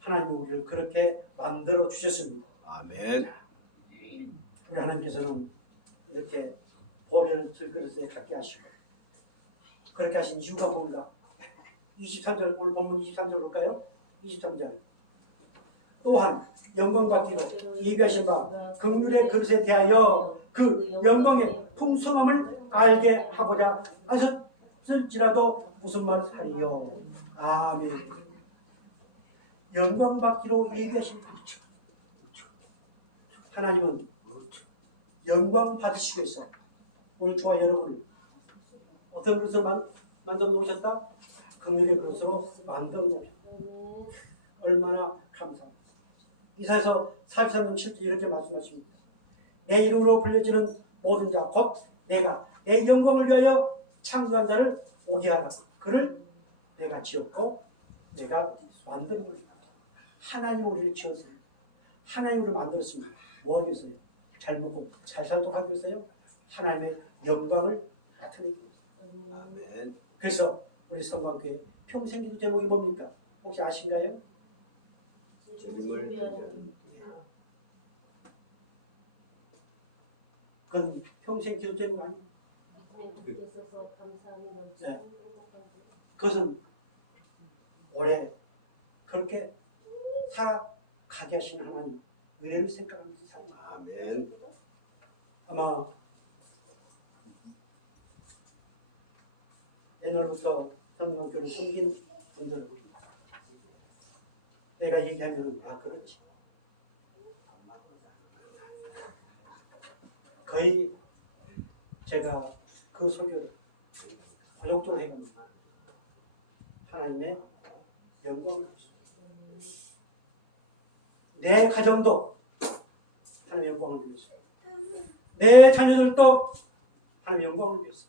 하나님이 우리를 그렇게 만들어 주셨습니다. 아멘. 우리 하나님께서는 이렇게 보배를 들그릇에 갖게 하시고 그렇게 하신 이유가 뭔가? 23절, 오늘 본문 23절 볼까요? 23절. 또한 영광 받기로 예비하신 바 긍휼의 그릇에 대하여 그 영광의 풍성함을 알게 하고자 하셨을지라도 무슨 말이요? 아멘. 영광 받기로 예비하신 바 하나님은 영광 받으시기 위해서 오늘 저와 여러분을 어떤 그릇을 만들어 놓으셨다? 긍휼의 그릇으로 만들어 놓으셨다. 얼마나 감사합니다. 이사야서 43장 7절 이렇게 말씀하십니다. 내 이름으로 불려지는 모든 자 곧 내가 내 영광을 위하여 창조한 자를 오게 하라. 그를 내가 지었고 내가 만든 것입니다. 하나님 우리를 지었습니다. 하나님 우리를 만들었습니다. 뭐 하기 위해서요? 잘 먹고 잘 살도록 하기 위해서요? 하나님의 영광을 나타내기 위해서. 아멘. 그래서 우리 성광교회 평생 기도 제목이 뭡니까? 혹시 아신가요? 주님을 그건 평생 기도 제목 아니에요. 네. 그것은 올해 그렇게 살아가게 하신 하나님 은혜를 생각하면서 살아요. 아멘. 아마 옛날부터 성광교를 섬긴 분들은 내가 얘기하면 그렇지. 거의 제가 그 설교를 권역적으로 해갑니다. 하나님의 영광을 위해서. 내 가정도 하나님의 영광을 위해서. 내 자녀들도 하나님의 영광을 위해서.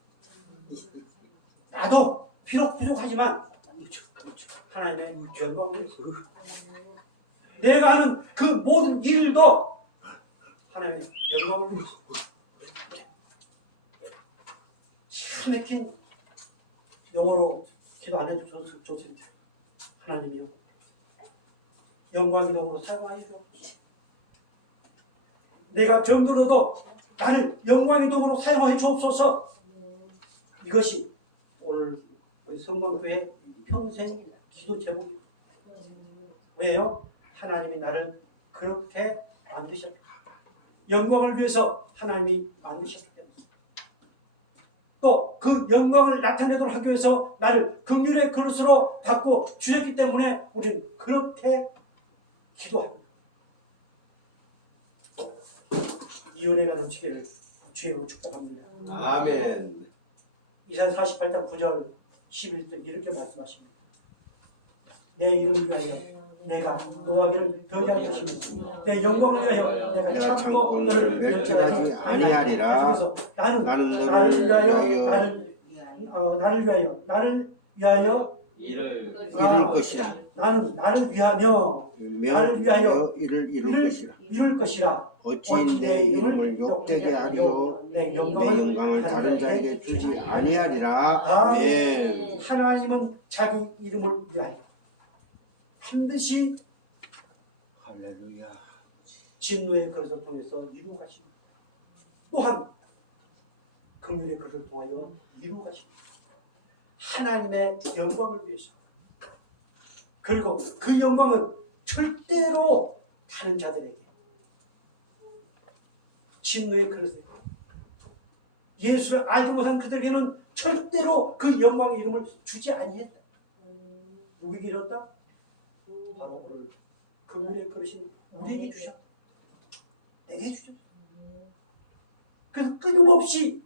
나도 비록 부족하지만 하나님의 영광을 위해서. 내가 하는 그 모든 일도 하나님의 영광을 위해서. 참 막힌 영어로 기도 안 해도 좋습니다. 하나님이요, 영광의 도구로 사용하여 주옵소서. 내가 병들어도 나를 영광의 도구로 사용하여 주옵소서. 이것이 오늘 우리 성광교회 평생 기도 제목입니다. 왜요? 하나님이 나를 그렇게 만드셨다. 영광을 위해서 하나님이 만드셨기 때문에. 또 그 영광을 나타내도록 하기 위해서 나를 긍휼의 그릇으로 받고 주셨기 때문에 우리는 그렇게 기도합니다. 이 은혜가 넘치기를 주의로 축복합니다. 아멘. 이사야 48장 9절 11절 이렇게 말씀하십니다. 내 이름을 위하여 내가 노하기를 더디할 것이며 내 영광을 위하여 내가 참고 너를 멸절하지 아니하리라. 나는 나를 위하여 이룰 것이라. 나는 나를 위하여 이룰 것이라. 어찌 내 이름을 욕되게 하리요 내 영광을 다른 자에게 주지 아니하리라. 아멘. 하나님은 자기 이름을 위하여 반드시 할렐루야. 진노의 그릇을 통해서 이루어 가십니다. 또한 긍휼의 그릇을 통하여 이루어 가십니다. 하나님의 영광을 위해서. 그리고 그 영광은 절대로 다른 자들에게, 진노의 그릇에, 예수를 알지 못한 그들에게는 절대로 그 영광의 이름을 주지 아니했다. 누구에게 이뤘다? 바로 오늘 긍휼의 그릇인 우리에게 주셨다. 내게 주셨다. 그래서 끊임없이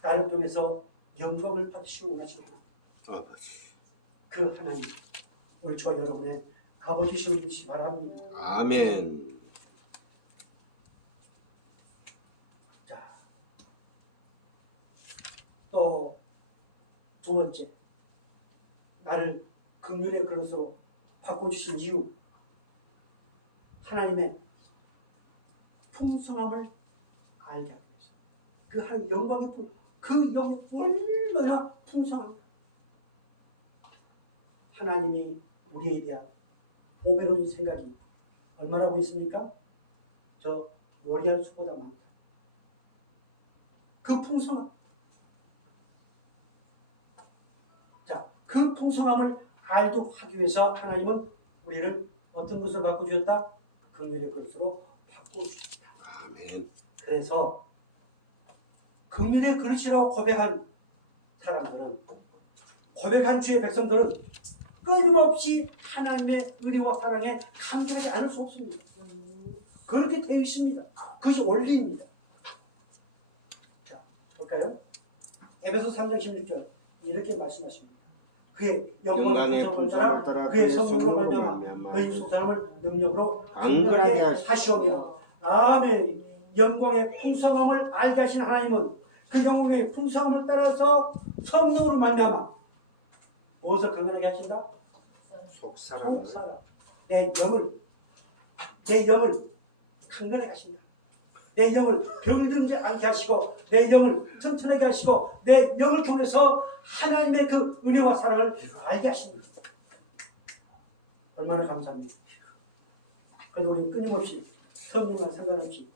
나를 통해서 영광을 받으시고 원하시는 아버지. 그 하나님, 우리 저와 여러분의 아버지시오 주시기 바랍니다. 아멘. 자, 또 두 번째, 나를 긍휼의 그릇으로 바꿔주신 이유, 하나님의 풍성함을 알게 하기 위해서. 그 한 영광의 그 영이 얼마나 풍성합니다. 하나님이 우리에 대한 보배로운 생각이 얼마라고 있습니까? 저 요리할 수보다 많다. 그 풍성함. 자, 그 풍성함을 알도록 하기 위해서 하나님은 우리를 어떤 것을 바꿔주셨다? 긍휼의 그릇으로 바꿔주셨다. 아멘. 그래서 긍휼의 그릇이라고 고백한 사람들은, 고백한 주의 백성들은 끊임없이 하나님의 의리와 사랑에 감격하지 않을 수 없습니다. 그렇게 되어 있습니다. 그것이 원리입니다. 자, 볼까요? 에베소 3장 16절 이렇게 말씀하십니다. 그의 영광의 풍성을 따라 그의 성령으로 말미암아 너희 속사람을 능력으로 강건하게 하시오며. 아멘. 영광의 풍성함을 알게 하신 하나님은 그 영광의 풍성함을 따라서 성령으로 말미암아 무엇을 강건하게 하신다? 속사람. 내 영을 강건하게 하신다. 내 영을 병들지 않게 하시고 내 영을 튼튼하게 하시고 내 영을 통해서 하나님의 그 은혜와 사랑을 알게 하십니다. 얼마나 감사합니다. 그래도 우리는 끊임없이 성령과 상관없이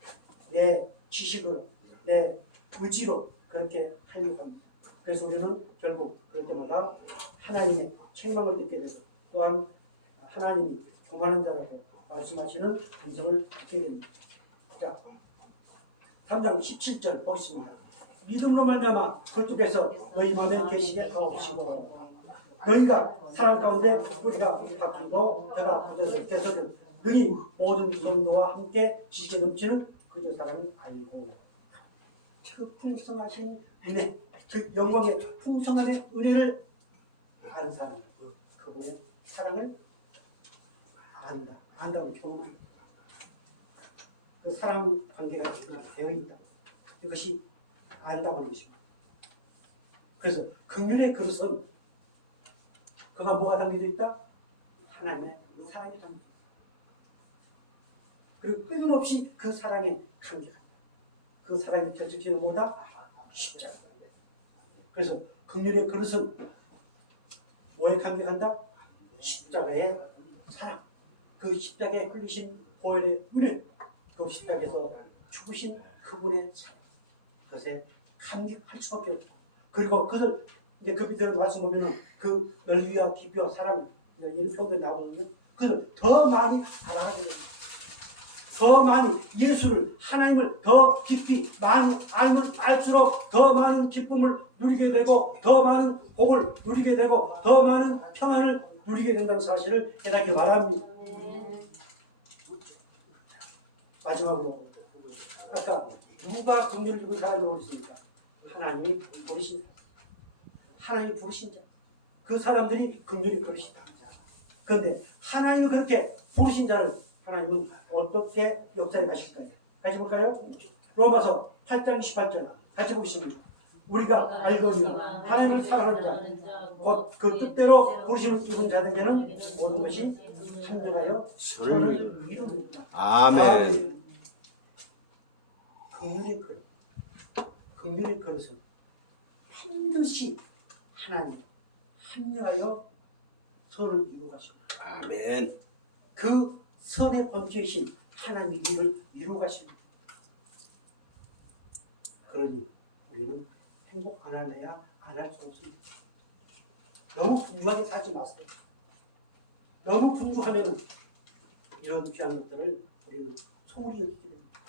내 지식으로 내 의지로 그렇게 하려고 합니다. 그래서 우리는 결국 그럴 때마다 하나님의 책망을 듣게 되고 또한 하나님이 교만한 자라고 말씀하시는 음성을 듣게 됩니다. 자, 3장 17절 보겠습니다. 믿음으로 말미암아 그쪽에서 너희 마음에 계시게 하옵시고 너희가 사랑 가운데 뿌리가 박히고 벼가 굳어서 능히 모든 성도와 함께 지식에 넘치는 그저 사랑을 알고. 그 풍성하신 은혜, 그 영광의 풍성한 은혜를 아는 사람, 그분의 사랑을 안다고 경험한다. 그 사랑 관계가 되어 있다. 이것이 안다고 하는 것입니다. 그래서 긍휼의 그릇은 그가 뭐가 담겨져 있다? 하나님의 사랑이 담겨져 있다. 그리고 끊임없이 그 사랑에 감격한다. 그 사랑이 결정지는 뭐다? 십자가. 그래서 긍휼의 그릇은 뭐에 감격한다? 십자가의 사랑. 그 십자가에 흘리신 보혈의 은혜. 그 십자가에서 죽으신 그분의 사랑. 그것에 감격할 수밖에 없다. 그리고 그것을 이제 그 밑에 말씀 보면은 그 넓이와 깊이와 사랑 이런 표현들 나오거든요. 그것을 더 많이 알아가게 됩니다. 더 많이 예수를 하나님을 더 깊이 많이 알면 알수록 더 많은 기쁨을 누리게 되고 더 많은 복을 누리게 되고 더 많은 평안을 누리게 된다는 사실을 깨닫기 바랍니다. 마지막으로 아까 누가 긍휼을 주고 사랑을 오르십니까? 하나님이 부르신 자. 하나님이 부르신 자. 그 사람들이 긍휼히 그러시다. 그런데 하나님이 그렇게 부르신 자를 하나님은 어떻게 역사에 가실까요? 같이 볼까요? 로마서 8장 28절 같이 보겠습니다. 우리가 알거니 하나님을 사랑하는 자 곧 그 뜻대로 부르심을 입은 자들에게는 모든 것이 합력하여 선을 이루는다. 아멘. 긍휼의 그릇은 반드시 하나님 합력하여 선을 이루가십니다. 아멘. 그 선의 범죄이신 하나님의 일을 이루가십니다. 그러니 우리는 행복 안 할래야 안 할 수 없습니다. 너무 분주하게 살지 마세요. 너무 분주하면 이런 귀한 것들을 우리는 소홀히 여기게 됩니다.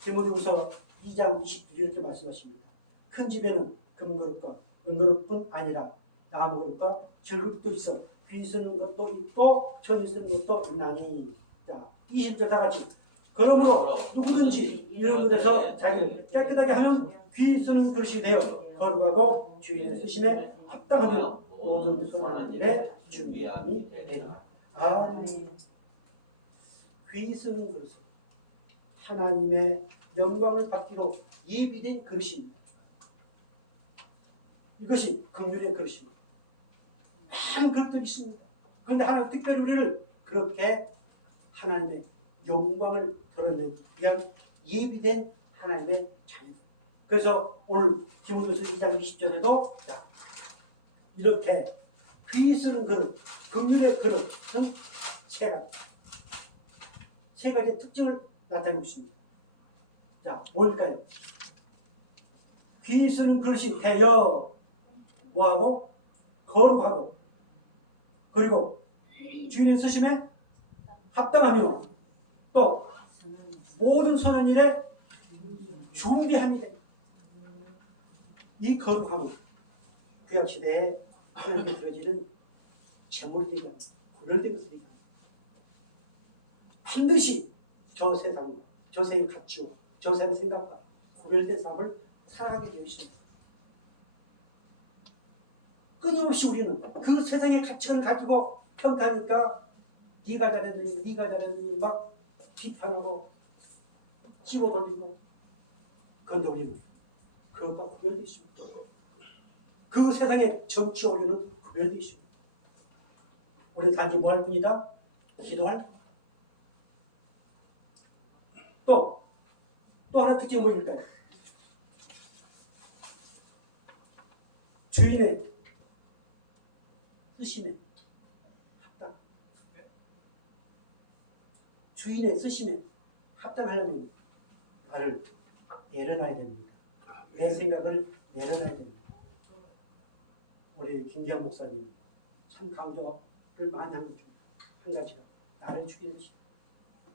디모데후서 2장 20절 이렇게 말씀하십니다. 큰 집에는 금그릇과 은그릇뿐 아니라 나무그릇과 질그릇도 있어 귀 쓰는 것도 있고 천이 쓰는 것도 있나니. 자, 20절 다 같이. 그러므로 누구든지 이런 것에서 자기를 깨끗하게 하면 귀 쓰는 그릇이 되어 거룩하고 주인의 쓰심에 합당하며 모든 선한 일에 준비함이 되리라. 아멘. 귀 쓰는 그릇은 하나님의 영광을 받기로 예비된 그릇입니다. 이것이 긍휼의 그릇입니다. 많은 그릇들이 있습니다. 그런데 하나님 특별히 우리를 그렇게 하나님의 영광을 드러내기 위한 예비된 하나님의 자녀들. 그래서 오늘 디모데후서 2장 20절에도 이렇게 귀 쓰는 그릇, 긍휼의 그릇은 세 가지 특징을 나타내고 있습니다. 자, 뭘까요? 귀 쓰는 그릇이 되어 뭐하고? 거룩하고 그리고 주인의 쓰심에 합당하며 또 모든 선한 일에 준비함이 됩니다. 이 거룩함은 구약시대에 하나님께 드려지는 제물이 되지 않습니다. 구별된 것이 되지 않습니다. 반드시 저 세상과 저 세상의 가치와 저 세상의 생각과 구별된 삶을 살아가게 되어 있습니다. 끊임없이 우리는 그 세상의 가치관을 가지고 평가하니까 네가 잘했느니 막 비판하고 집어던지고. 그런데 우리는 그것과 구별되어 있습니다. 그 세상의 정치와 우리는 구별되어 있습니다. 우리는 단지 뭐 할 뿐이다? 기도할 뿐이다. 또 하나 특징은 뭐일까요? 주인의 쓰심에 합당. 주인의 쓰심에 합당하려면 나를 내려놔야 됩니다. 내 생각을 내려놔야 됩니다. 우리 김기환 목사님 참 강조를 많이 하는 중 한 가지가 나를 죽이는 것이다.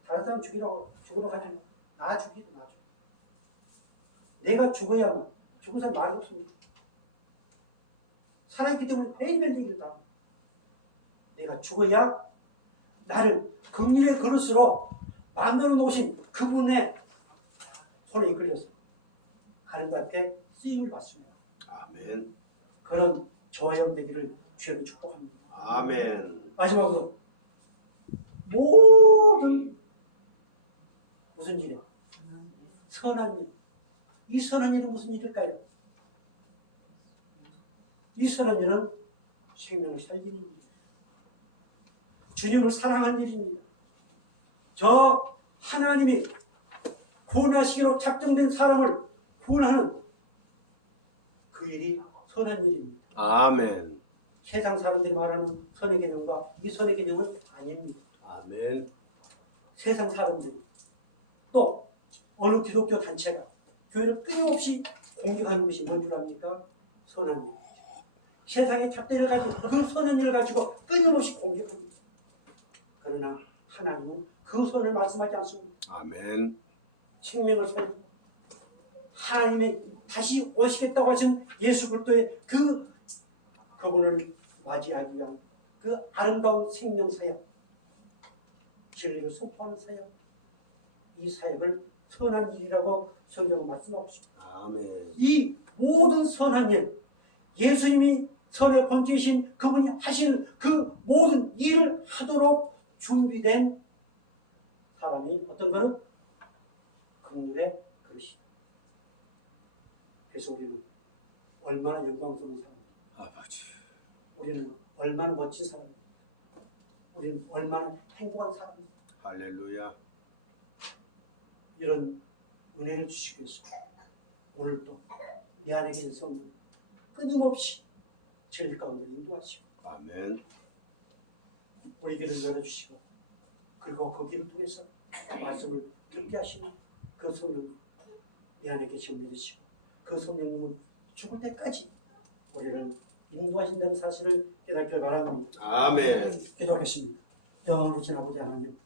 다른 사람 죽으러 가지 마. 나 죽이도 나 죽여. 내가 죽어야만 죽은 사람 말이 없습니다. 살아있기 때문에 매일매일 얘기를 다 합니다. 내가 죽어야 나를 긍휼의 그릇으로 만들어 놓으신 그분의 손에 이끌려서 하나님 앞에 쓰임을 받습니다. 아멘. 그런 저와 여러분 되기를 주여 축복합니다. 아멘. 마지막으로 모든 무슨 일이야? 선한 일. 이 선한 일은 무슨 일일까요? 이 선한 일은 생명을 살리는 일입니다. 주님을 사랑하는 일입니다. 저 하나님이 구원하시기로 작정된 사람을 구원하는 그 일이 선한 일입니다. 아멘. 세상 사람들이 말하는 선의 개념과 이 선의 개념은 아닙니다. 아멘. 세상 사람들이 또 어느 기독교 단체가 교회를 끊임없이 공격하는 것이 뭔 줄 압니까? 선한 일. 세상의 잣대를 가지고 그 선한 일을 가지고 끊임없이 공격합니다. 그러나 하나님은 그 선을 말씀하지 않습니다. 아멘. 생명을 살리고 하나님의 다시 오시겠다고 하신 예수 그리스도의 그분을 맞이하기 위한 그 아름다운 생명 사역, 진리를 선포하는 사역, 이 사역을 선한 일이라고 성경은 말씀하고 있습니다. 아멘. 이 모든 선한 일, 예수님이 선의 본체이신 그분이 하시는 그 모든 일을 하도록 준비된 사람이 어떤 거는 긍휼의 그릇이다. 그래서 우리는 얼마나 영광스러운 사람입니다. 아버지. 우리는 얼마나 멋진 사람입니다. 우리는 얼마나 행복한 사람입니다. 할렐루야. 이런 은혜를 주시기 위해서 오늘도 이 안에 계신 성령 끊임없이 진리 가운데 인도하시고 아멘. 우리 길을 열어주시고 그리고 그 길을 통해서 말씀을 듣게 하시는 그 성령 이 안에 계신 믿으시고 그 성령님은 죽을 때까지 우리를 인도하신다는 사실을 깨닫길 바랍니다. 아멘. 기도하겠습니다. 영원히 신 아버지 하나님